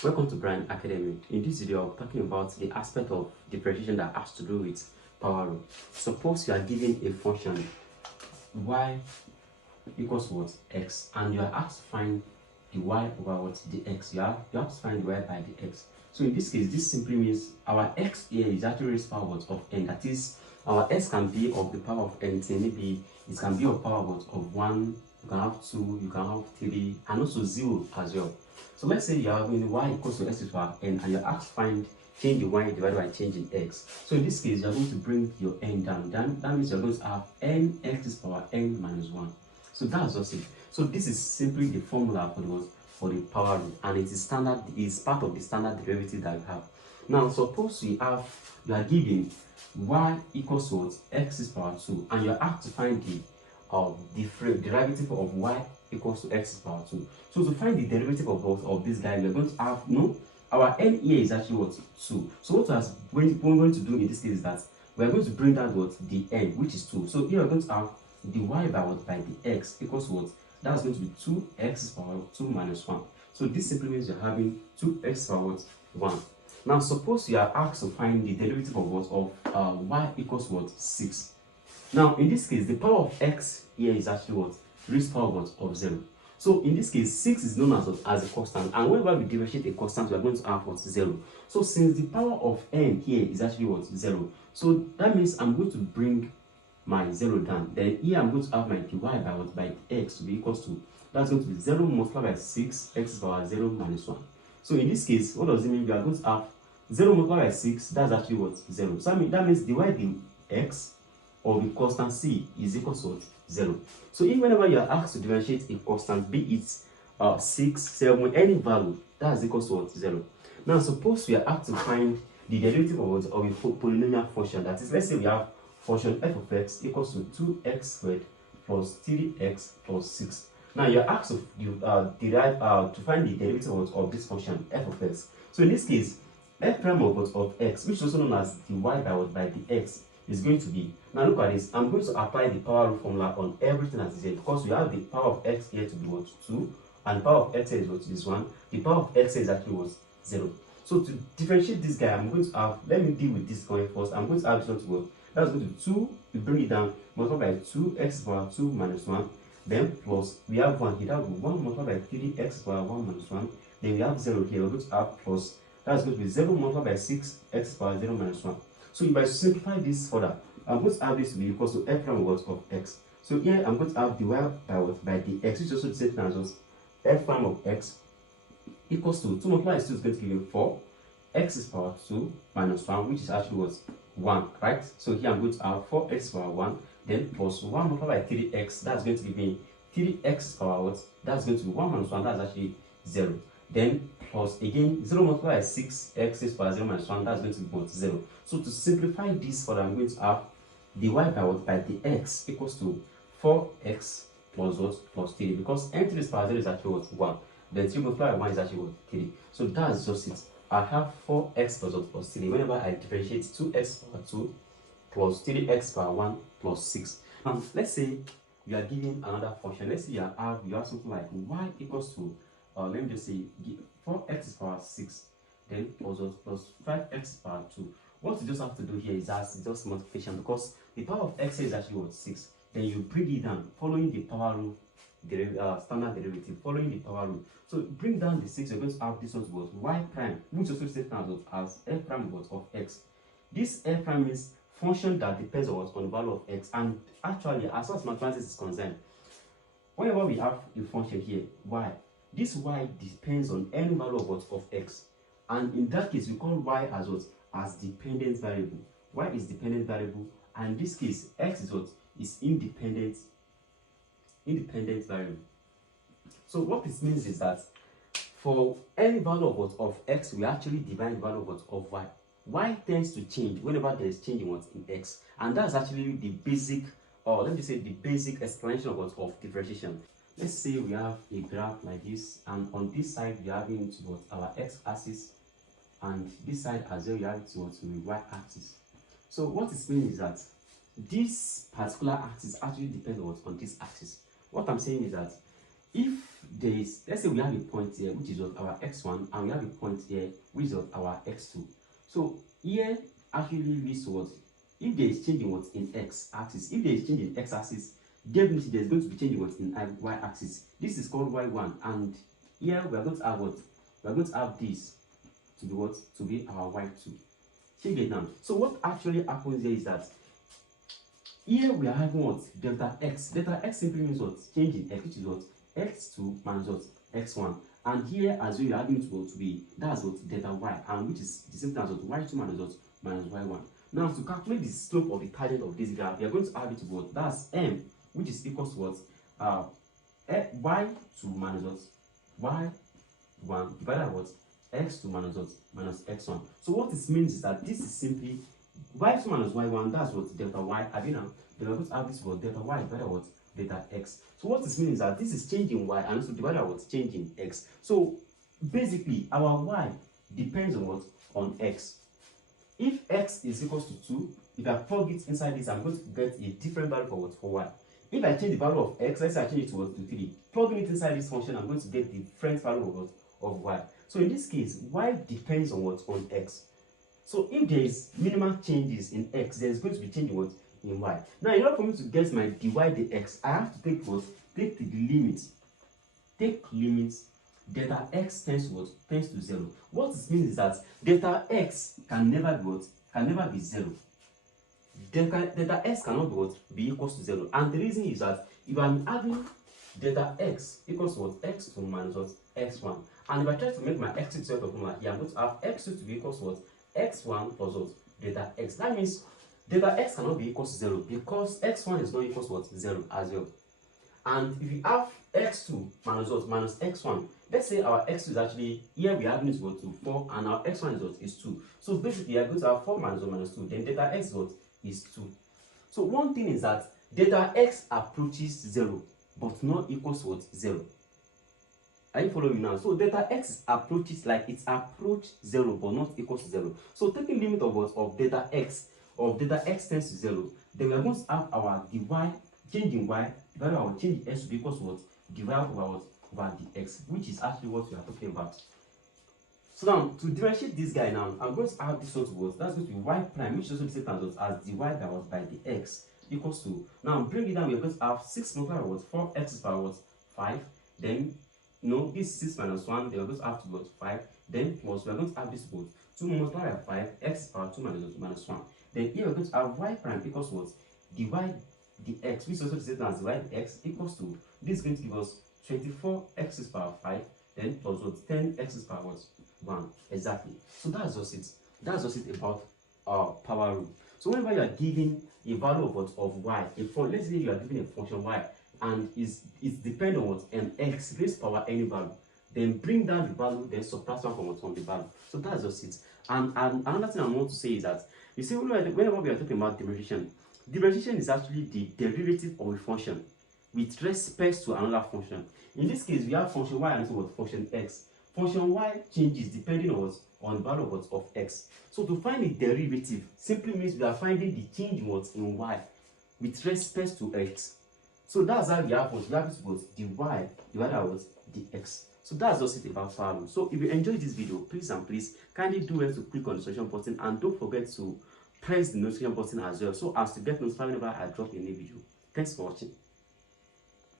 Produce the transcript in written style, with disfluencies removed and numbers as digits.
Welcome to Brian Academy. In this video, I'm talking about the aspect of differentiation that has to do with power rule. Suppose you are given a function y equals what? X, and you are asked to find the y over what? The x. You have to find the y by the x. So in this case, this simply means our x here is actually raised power what? Of n. That is, our x can be of the power of anything. Maybe it can be of power what? Of 1, you can have 2, you can have 3, and also 0 as well. So let's say you are having y equals to x to the power n, and you're asked to find change the y divided by changing x. So in this case, you're going to bring your n down. Then that means you're going to have n x to the power n minus 1. So that's just it. So this is simply the formula for the power rule, and it is standard, is part of the standard derivative that you have. Now suppose you are given y equals to what? X to the power 2, and you're asked to find the derivative of y equals to x to the power 2. So to find the derivative of both of these guys, we're going to have our n here is actually what? 2. So what we're going to do in this case is that we're going to bring down what? The n, which is 2. So here we're going to have the y by what? By the x equals what? That's going to be 2x power 2 minus 1. So this simply means you're having 2x power what? 1. Now suppose you are asked to find the derivative of what? Of y equals what? 6. Now in this case, the power of x here is actually what? Raised power what? Of 0. So in this case, 6 is known as a constant, and whenever we differentiate a constant, we are going to have what? 0. So since the power of n here is actually what? 0, so that means I'm going to bring my 0 down. Then here I'm going to have my dy by what? By x to be equals to, that's going to be 0 multiplied by 6 x power 0 minus 1. So in this case, what does it mean? We are going to have 0 multiplied by 6, that's actually what? 0. So that means dy dx of the constant c is equal to what? 0. So if whenever you are asked to differentiate a constant, be it 6, 7, any value, that's equal to what? 0. Now suppose we are asked to find the derivative of a polynomial function. That is, let's say we have function f of x equals to 2x squared plus 3x plus 6. Now you're asked to find the derivative of this function f of x. So in this case, f prime of x, which is also known as the y by the x, is going to be, now look at this, I'm going to apply the power rule formula on everything as is here, because we have the power of x here to be what? 2, and the power of x here is what? Is 1. The power of x here is actually what? 0. So to differentiate this guy, I'm going to have, let me deal with this going first. I'm going to add this one to what? That's going to be 2, you bring it down, multiply by 2x power 2 minus 1, then plus, we have 1 here, that will be 1 multiplied by 3x power 1 minus 1, then we have 0 here, we're going to have plus, that's going to be 0 multiplied by 6x power 0 minus 1. So if I simplify this further, I'm going to have this to be equal to f prime of x. So here I'm going to have the y by what? By the x, which is also the same thing as what? F prime of x equals to 2 multiplied by 2 is going to give you 4, x is power 2 minus 1, which is actually what? 1, right? So here I'm going to have 4x power 1, then plus 1 multiplied by 3x, that's going to give me 3x power what? That's going to be 1 minus 1, that's actually 0. Then plus again 0 multiplied by 6x power 0 minus 1, that's going to be what? 0. So to simplify this further, I'm going to have the y by what? By the x equals to 4x plus what? Plus 3, because n to the power 0 is actually what? 1. Then 3 multiplied by 1 is actually what? 3. So that's just it. I have 4x plus what? Plus 3. Whenever I differentiate 2x power 2 plus 3x power 1 plus 6. Now let's say you are given another function. Let's say you have something like y equals to let me just say 4x power 6, then plus 5x power 2. What you just have to do here is just multiplication, because the power of x is actually what? 6. Then you bring it down following the power rule, standard derivative, following the power rule. So bring down the 6, you're going to have this one to what? Y prime, which also states as f prime of x. This f prime means function that depends on the value of x, and actually, as far as mathematics is concerned, whenever we have a function here, y, this y depends on any value of x, and in that case we call y as what? As dependent variable. Y is dependent variable, and in this case x is what? Is independent variable. So what this means is that for any value of x, we actually divide the value of y. Y tends to change whenever there is change in x, and that's actually the basic, or let me say the basic explanation of differentiation. Let's say we have a graph like this, and on this side we are having our x-axis, and this side as well we have the y-axis. So what it means is that this particular axis actually depends on this axis. What I'm saying is that if there is, let's say we have a point here which is of our x1, and we have a point here which is of our x2. So here actually leads to what? If there is change in what? In x axis. If there is change in x axis, definitely there's going to be change in what? In y axis. This is called y1, and here we are going to have what? We are going to have this to be what? To be our y2. Check it now. So what actually happens here is that here we are having what? Delta x. Delta x simply means what? Change in x, which is what? X2 minus what? X1. And here as well, we are having to be, that's what? Delta y, and which is the same thing as what? Y2 minus what? Minus y1. Now to calculate the slope of the tangent of this graph, we are going to add it to what? That's m, which is equals to what? Y2 minus what? Y1 divided by what? X2 minus what? Minus x1. So what this means is that this is simply y2 minus y1, that's what? Delta y. Then we're going to have this what? Delta y divided by what? Delta x. So what this means is that this is changing y, and also divided by what? Changing x. So basically our y depends on what? On x. If x is equals to 2, if I plug it inside this, I'm going to get a different value for what? For y. If I change the value of x, let's say I change it to what? To 3. Plugging it inside this function, I'm going to get the different value of what? Of y. So in this case, y depends on what? On x. So if there is minimal changes in x, there is going to be change in what? In y. Now, in order for me to get my dy dx, I have to take what? Take the limit. Take limits. Delta x tends to what? Tends to 0. What this means is that delta x can never be what? Can never be 0. Delta x cannot be what? Be equals to 0. And the reason is that if I'm having delta x equals to what? X2 minus what? X1. And if I try to make my x2 to of formula here, I'm going to have x2 to be equals to what? X1 plus what? Delta x. That means delta x cannot be equals to 0 because x1 is not equals to what? 0 as well. And if you have x2 minus what? Minus x1, let's say our x2 is actually, here we are having to go to 4, and our x1 is what? Is 2. So basically, you are going to have 4 minus 1 minus 2, then delta x is what? Is 2. So one thing is that delta x approaches 0, but not equals to what? 0. Are you following now? So delta x approaches, like it's approach 0, but not equals to 0. So taking limit of what? Of delta x tends to 0, then we are going to have our dy, change in y, divided by our change in s to be equals to what? Divided over what? Over dx, which is actually what we are talking about. So now, to differentiate this guy now, I'm going to add this one to what? That's going to be y prime, which is also the same as dy by what? By the x equals to, now bring it down, we're going to have 6 multiplied by what? 4x power what? 5, then, no, this 6 minus 1, then we're going to have to what? 5, then plus, we're going to have this what? 2 multiplied by 5, x power 2 minus 1. Then here we're going to have y prime equals what? Dy dx, which is also the same as dy dx equals to, this is going to give us 24x power 5, then plus what? 10x power what? 1. Exactly. So that's just it. That's just it about power rule. So whenever you are given a value of what? Of y, let's say you are given a function y, and it's dependent on what? X raised power any value, then bring down the value, then subtract 1 from what? From the value. So that's just it. And another thing I want to say is that, you see, whenever we are talking about differentiation is actually the derivative of a function with respect to another function. In this case, we have function y and so what? Function x. Function y changes depending on what? On the value of what? Of x. So to find the derivative simply means we are finding the change in what? In y with respect to x. So that's how we have what? We have this what? The y divided by what? The x. So that's just it about power rule. So if you enjoyed this video, please and please kindly do well to click on the subscription button, and don't forget to press the notification button as well, so as to get notified whenever I drop a new video. Thanks for watching.